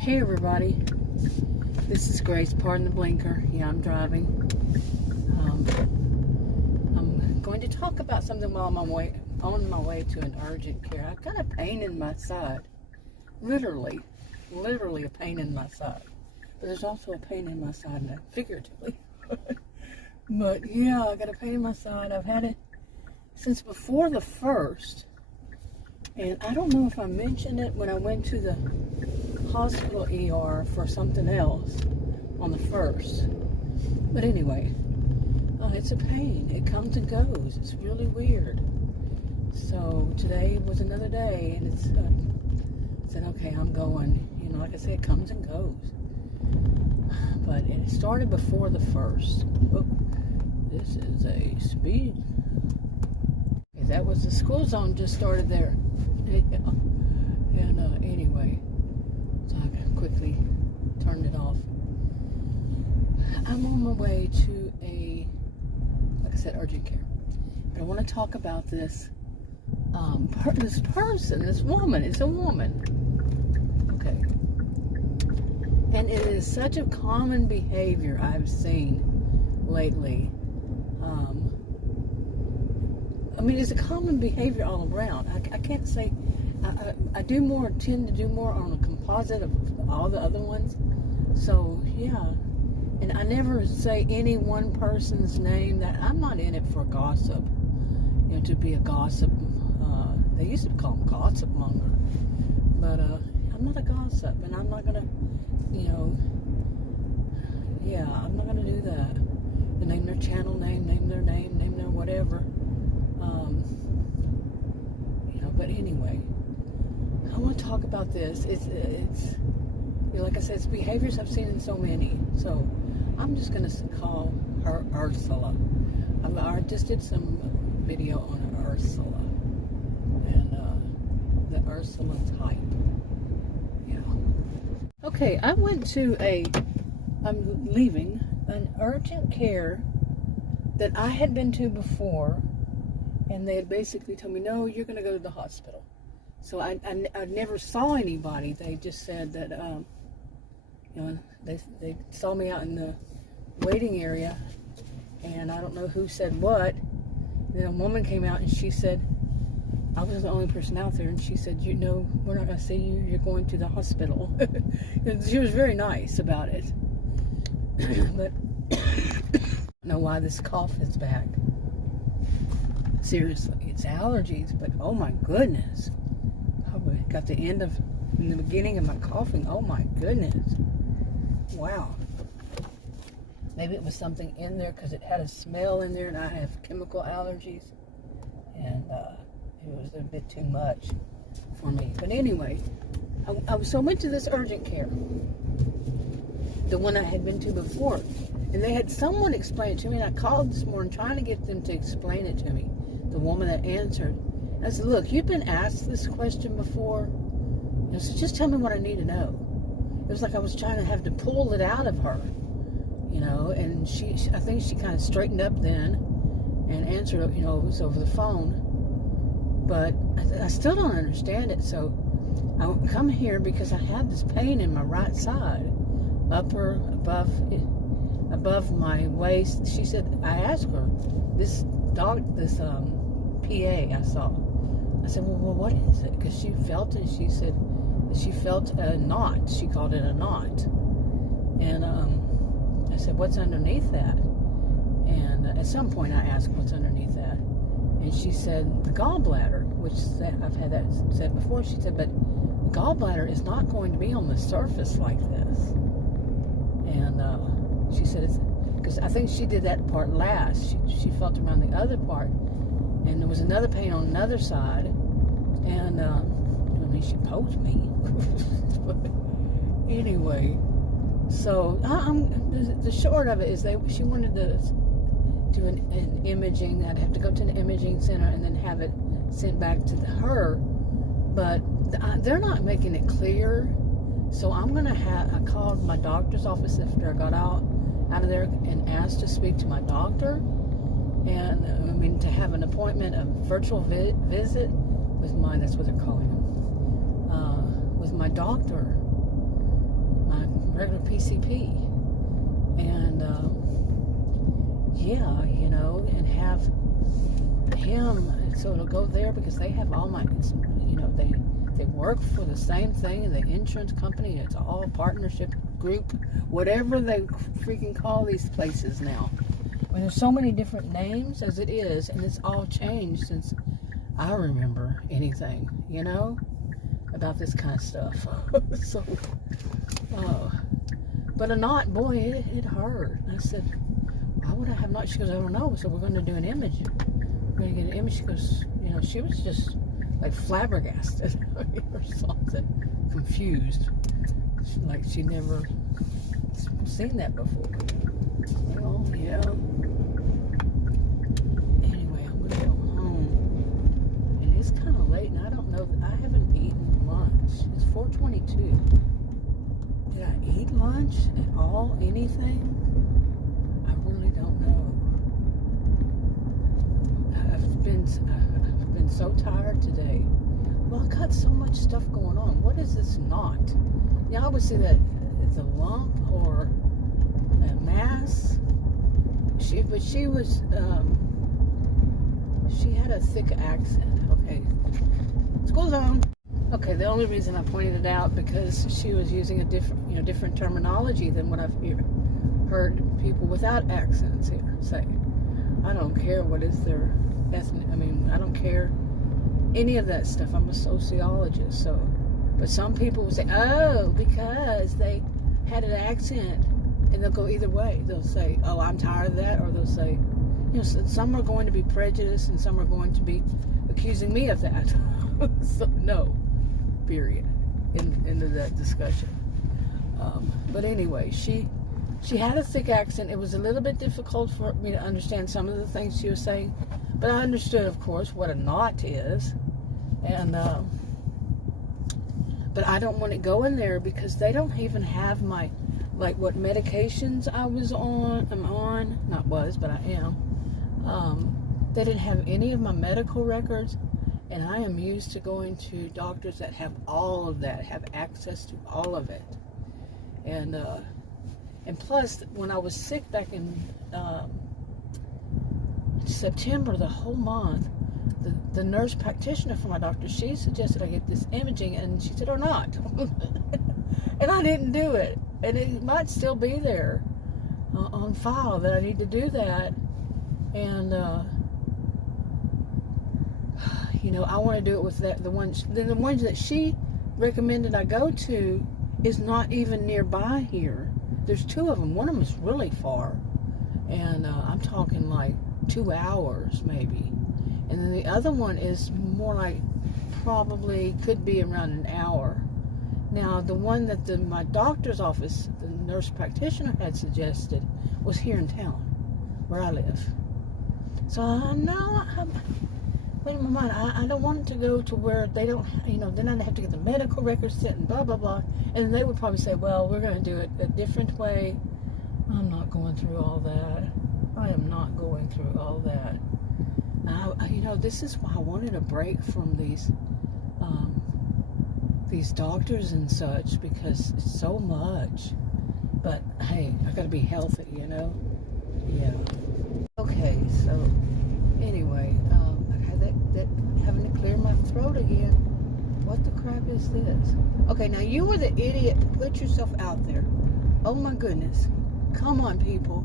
Hey everybody, this is Grace. Pardon the blinker. Yeah, I'm driving. I'm going to talk about something while I'm on my way to an urgent care. I've got a pain in my side. Literally a pain in my side. But there's also a pain in my side, figuratively. But yeah, I got a pain in my side. I've had it since before the 1st. And I don't know if I mentioned it when I went to the hospital ER for something else on the 1st. But anyway, it's a pain. It comes and goes. It's really weird. So today was another day, and it's said, okay, I'm going. You know, like I said, it comes and goes. But it started before the 1st. Oh, this is a speed. Okay, that was the school zone just started there. And anyway, so I quickly turned it off. I'm on my way to like I said, urgent care. But I want to talk about this this woman. It's a woman. Okay. And it is such a common behavior I've seen lately. I mean, it's a common behavior all around. I can't say, I tend to do more on a composite of all the other ones. So, yeah. And I never say any one person's name. That I'm not in it for gossip, you know, to be a gossip. They used to call them gossip monger. But I'm not a gossip, and I'm not going to, you know, yeah, I'm not going to do that. And name their channel name their name, name their whatever. You know, but anyway, I want to talk about this. It's you know, like I said, it's behaviors I've seen in so many. So I'm just going to call her Ursula. I just did some video on Ursula and the Ursula type. Yeah. Okay, I'm leaving an urgent care that I had been to before, and they had basically told me, no, you're going to go to the hospital. So I never saw anybody. They just said that, you know, they saw me out in the waiting area, and I don't know who said what. Then a woman came out, and she said, I was the only person out there, and she said, you know, we're not going to see you. You're going to the hospital. And she was very nice about it. But I don't know why this cough is back. Seriously, it's allergies, but oh my goodness. Probably got in the beginning of my coughing. Oh my goodness. Wow. Maybe it was something in there because it had a smell in there, and I have chemical allergies. And it was a bit too much for me. But anyway, so I went to this urgent care. The one I had been to before. And they had someone explain it to me, and I called this morning trying to get them to explain it to me. The woman that answered. And I said, look, you've been asked this question before. And so just tell me what I need to know. It was like I was trying to have to pull it out of her. You know, and I think she kind of straightened up then and answered, you know, it was over the phone. But I still don't understand it. So I come here because I have this pain in my right side. Above my waist. She said, I asked her, this PA I saw. I said, well, what is it? Because she felt it. She said she felt a knot. She called it a knot. And I said, what's underneath that? And at some point I asked, what's underneath that? And she said, the gallbladder, which I've had that said before. She said, but the gallbladder is not going to be on the surface like this. And she said, it's because I think she did that part last. She felt around the other part, and there was another pain on another side. And I mean, she poked me. Anyway, so the short of it is she wanted to do an imaging. I'd have to go to an imaging center and then have it sent back to her. But they're not making it clear. So I'm going to I called my doctor's office after I got out of there and asked to speak to my doctor. And, I mean, to have an appointment, a virtual visit with that's what they're calling him, with my doctor. regular PCP. And, yeah, you know, and have him, so it'll go there because they have all my, you know, they work for the same thing, and the insurance company, it's all partnership group, whatever they freaking call these places now. I mean, there's so many different names as it is, and it's all changed since I remember anything, you know, about this kind of stuff. So, but a knot, boy, it hurt. And I said, why would I have knots? She goes, I don't know. So we're going to do an image. We're going to get an image. She goes, you know, she was just like flabbergasted or something, confused, like she never seen that before. Well, yeah. Anyway, I'm going to go home, and it's kind of late, and I don't know. I haven't eaten lunch. It's 4:22. Did I eat lunch at all? Anything? I really don't know. I've been so tired today. Well, I got so much stuff going on. What is this knot? Yeah, I would say that it's a lump or a mass. She had a thick accent. Okay, school's on. Okay, the only reason I pointed it out because she was using a different terminology than what I've heard people without accents here say. I don't care what is their ethnic. I mean, I don't care any of that stuff. I'm a sociologist, so. But some people will say, oh, because they had an accent, and they'll go either way. They'll say, oh, I'm tired of that, or they'll say, you know, some are going to be prejudiced, and some are going to be accusing me of that. So no. Period. Into that discussion. But anyway, she had a thick accent. It was a little bit difficult for me to understand some of the things she was saying, but I understood, of course, what a knot is. And but I don't want to go in there because they don't even have my, like, what medications I'm on. Not was, but I am. They didn't have any of my medical records. And I am used to going to doctors that have all of that, have access to all of it. And plus, when I was sick back in September, the whole month, the nurse practitioner for my doctor, she suggested I get this imaging, and she said, or not. And I didn't do it. And it might still be there on file that I need to do that. And, you know, I want to do it with the ones that she recommended I go to is not even nearby here. There's two of them. One of them is really far, and I'm talking like 2 hours maybe. And then the other one is more like probably could be around an hour. Now, the one that my doctor's office, the nurse practitioner had suggested, was here in town where I live. So I know wait in my mind, I don't want to go to where they don't, you know, then I have to get the medical records sent and blah, blah, blah. And they would probably say, well, we're going to do it a different way. I'm not going through all that. I am not going through all that. You know, this is why I wanted a break from these doctors and such, because it's so much. But, hey, I got to be healthy, you know? Yeah. Okay, so, anyway, that having to clear my throat again. What the crap is this? Okay, now you were the idiot to put yourself out there. Oh my goodness. Come on, people.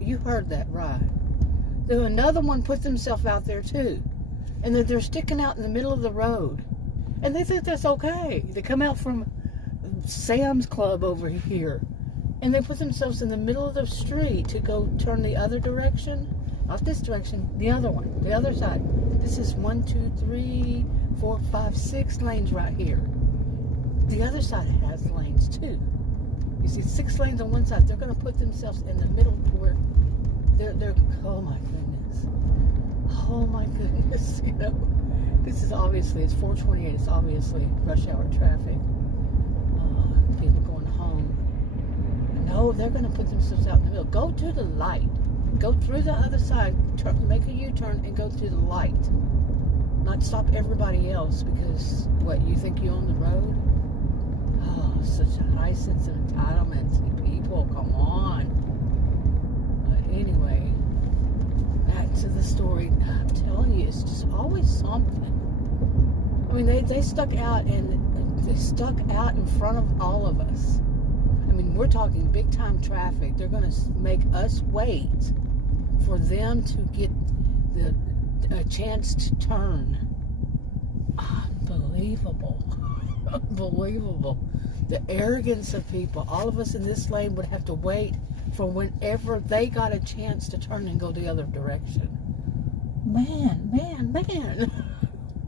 You heard that right. Then another one put themselves out there too. And they're sticking out in the middle of the road. And they think that's okay. They come out from Sam's Club over here. And they put themselves in the middle of the street to go turn the other direction. Not this direction, the other one, the other side. This is 1, 2, 3, 4, 5, 6 lanes right here. The other side has lanes too. You see 6 lanes on one side. They're going to put themselves in the middle to where they're oh my goodness. Oh my goodness, you know. This is obviously, it's 4:28, it's obviously rush hour traffic. People going home. No, they're going to put themselves out in the middle. Go to the light. Go through the other side. Make a U-turn and go through the light. Not stop everybody else because, what, you think you own the road? Oh, such a high sense of entitlement. People, come on. But anyway, back to the story. I'm telling you, it's just always something. I mean, they stuck out, and they stuck out in front of all of us. I mean, we're talking big time traffic. They're going to make us wait for them to get a chance to turn. Unbelievable. Unbelievable. The arrogance of people. All of us in this lane would have to wait for whenever they got a chance to turn and go the other direction. Man.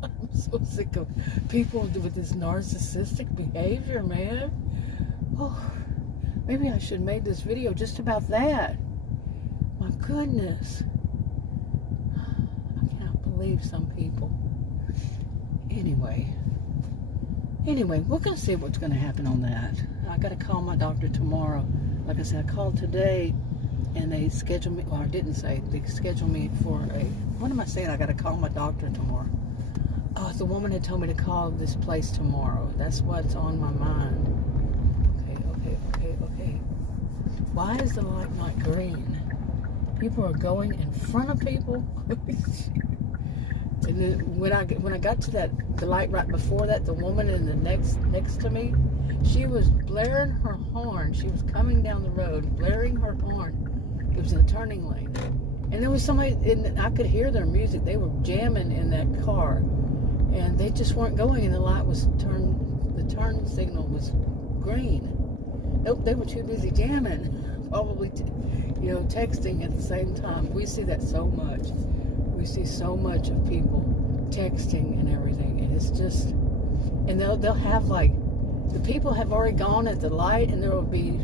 I'm so sick of people with this narcissistic behavior, man. Oh, maybe I should have made this video just about that. My goodness. I cannot believe some people. Anyway, we're going to see what's going to happen on that. I got to call my doctor tomorrow. Like I said, I called today, and they scheduled me, well, I didn't say, they scheduled me for what am I saying? I got to call my doctor tomorrow. Oh, the woman had told me to call this place tomorrow. That's what's on my mind. Okay. Why is the light not green? People are going in front of people. And then when I got to the light right before that, the woman in the next to me, she was blaring her horn. She was coming down the road, blaring her horn. It was in a turning lane, and there was somebody, and I could hear their music. They were jamming in that car, and they just weren't going. And the light was turned. The turn signal was green. Nope, they were too busy jamming, probably, texting at the same time. We see that so much. We see so much of people texting and everything, and it's just, and they'll have the people have already gone at the light, and there will be,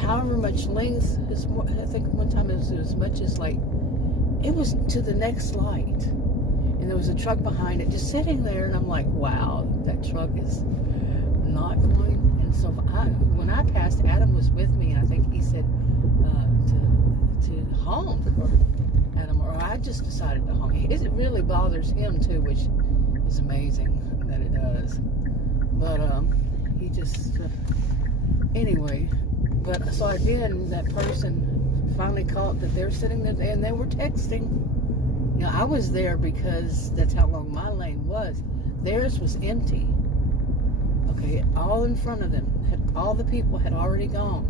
however much length. I think one time it was as much as it was to the next light, and there was a truck behind it just sitting there, and I'm like, wow, that truck is not going. And so when I passed, Adam was with me, and I think he said to honk, or I just decided to honk. It really bothers him too, which is amazing that it does. But he just anyway. But so I did, and that person finally caught that they're sitting there and they were texting. I was there because that's how long my lane was. Theirs was empty. Okay, all in front of them. All the people had already gone,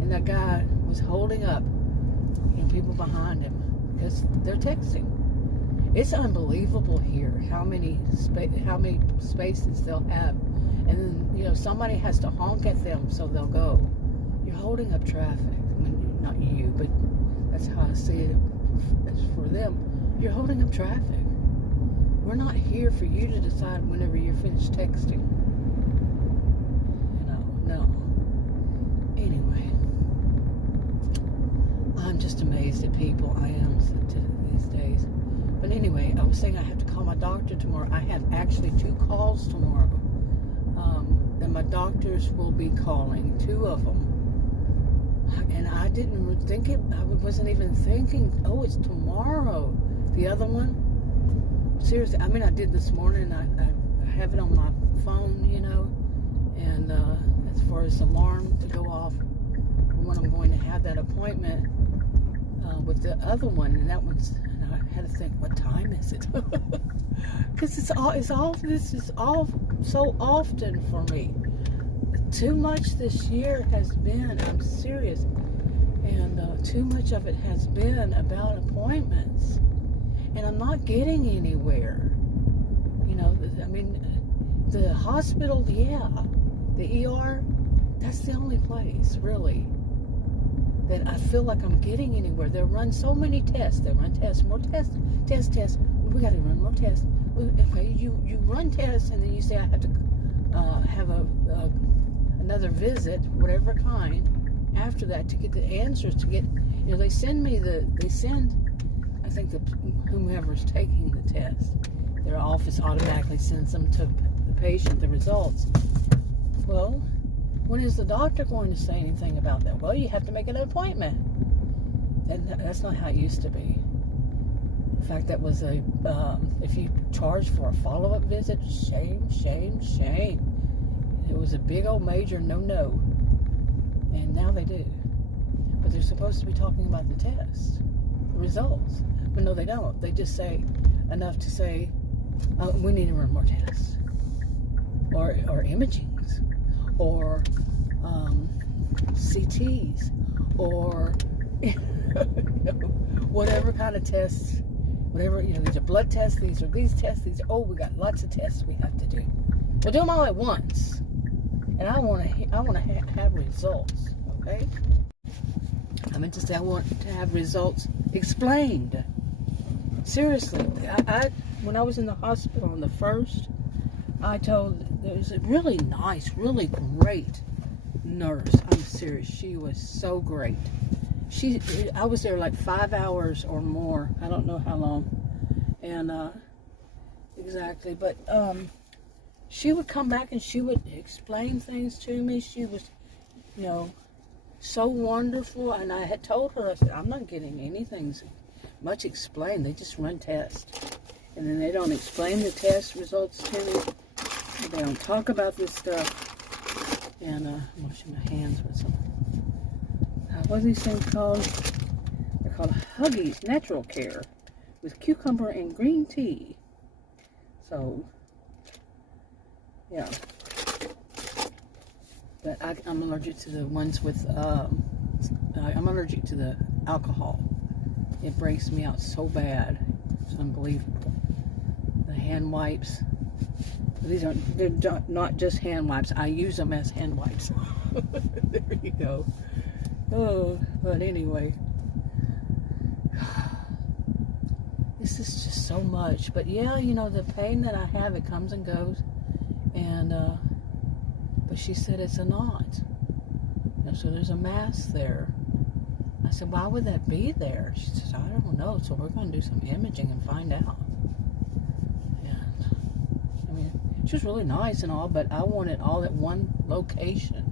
and that guy was holding up, people behind him because they're texting. It's unbelievable here how many spaces they'll have, and then somebody has to honk at them so they'll go. You're holding up traffic. I mean, not you, but that's how I see it. As for them, you're holding up traffic. We're not here for you to decide whenever you're finished texting. No. Anyway, I'm just amazed at people. I am these days. But anyway, I was saying I have to call my doctor tomorrow. I have actually 2 calls tomorrow. And my doctors will be calling, 2 of them. And I didn't think it. I wasn't even thinking, oh, it's tomorrow. The other one? Seriously, I mean, I did this morning. I have it on my phone, and as far as alarm to go off when I'm going to have that appointment with the other one, and that one's, and I had to think, what time is it? Because this is all so often for me. Too much this year has been, I'm serious, and too much of it has been about appointments, and I'm not getting anywhere. I mean, the hospital, yeah, the ER, that's the only place, really, that I feel like I'm getting anywhere. They'll run so many tests. They run tests, more tests, tests. We got to run more tests. Okay, you run tests, and then you say I have to have another visit, whatever kind, after that to get the answers. To get, they send, I think whomever's taking the test, their office automatically sends them to the patient the results. Well, when is the doctor going to say anything about that? Well, you have to make an appointment. And that's not how it used to be. In fact, that was a, if you charge for a follow-up visit, shame, shame, shame. It was a big old major no-no. And now they do. But they're supposed to be talking about the test, the results. But no, they don't. They just say enough to say, we need to run more tests. Or imagings. Or CTs. Or whatever kind of tests. Whatever, these are blood tests, these are these tests, we got lots of tests we have to do. We'll do them all at once. And I want to have results, okay? I meant to say I want to have results explained. Seriously, when I was in the hospital on the 1st, there was a really nice, really great nurse. I'm serious. She was so great. I was there like 5 hours or more. I don't know how long. And, exactly. But, she would come back and she would explain things to me. She was, so wonderful. And I had told her, I said, I'm not getting anything much explained. They just run tests. And then they don't explain the test results to me. They don't talk about this stuff. And, I'm washing my hands with some. What are these things called? They're called Huggies Natural Care with cucumber and green tea. So, yeah. But I'm allergic to the ones with, I'm allergic to the alcohol. It breaks me out so bad. It's unbelievable. The hand wipes. They're not just hand wipes. I use them as hand wipes. There you go. Oh, but anyway, this is just so much. But yeah, the pain that I have, it comes and goes. And, but she said it's a knot. So there's a mass there. I said, why would that be there? She said, I don't know. So we're going to do some imaging and find out. And, she was really nice and all, but I want it all at one location.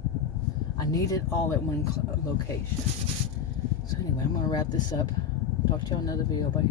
I need it all at one location. So anyway, I'm going to wrap this up. Talk to you on another video. Bye.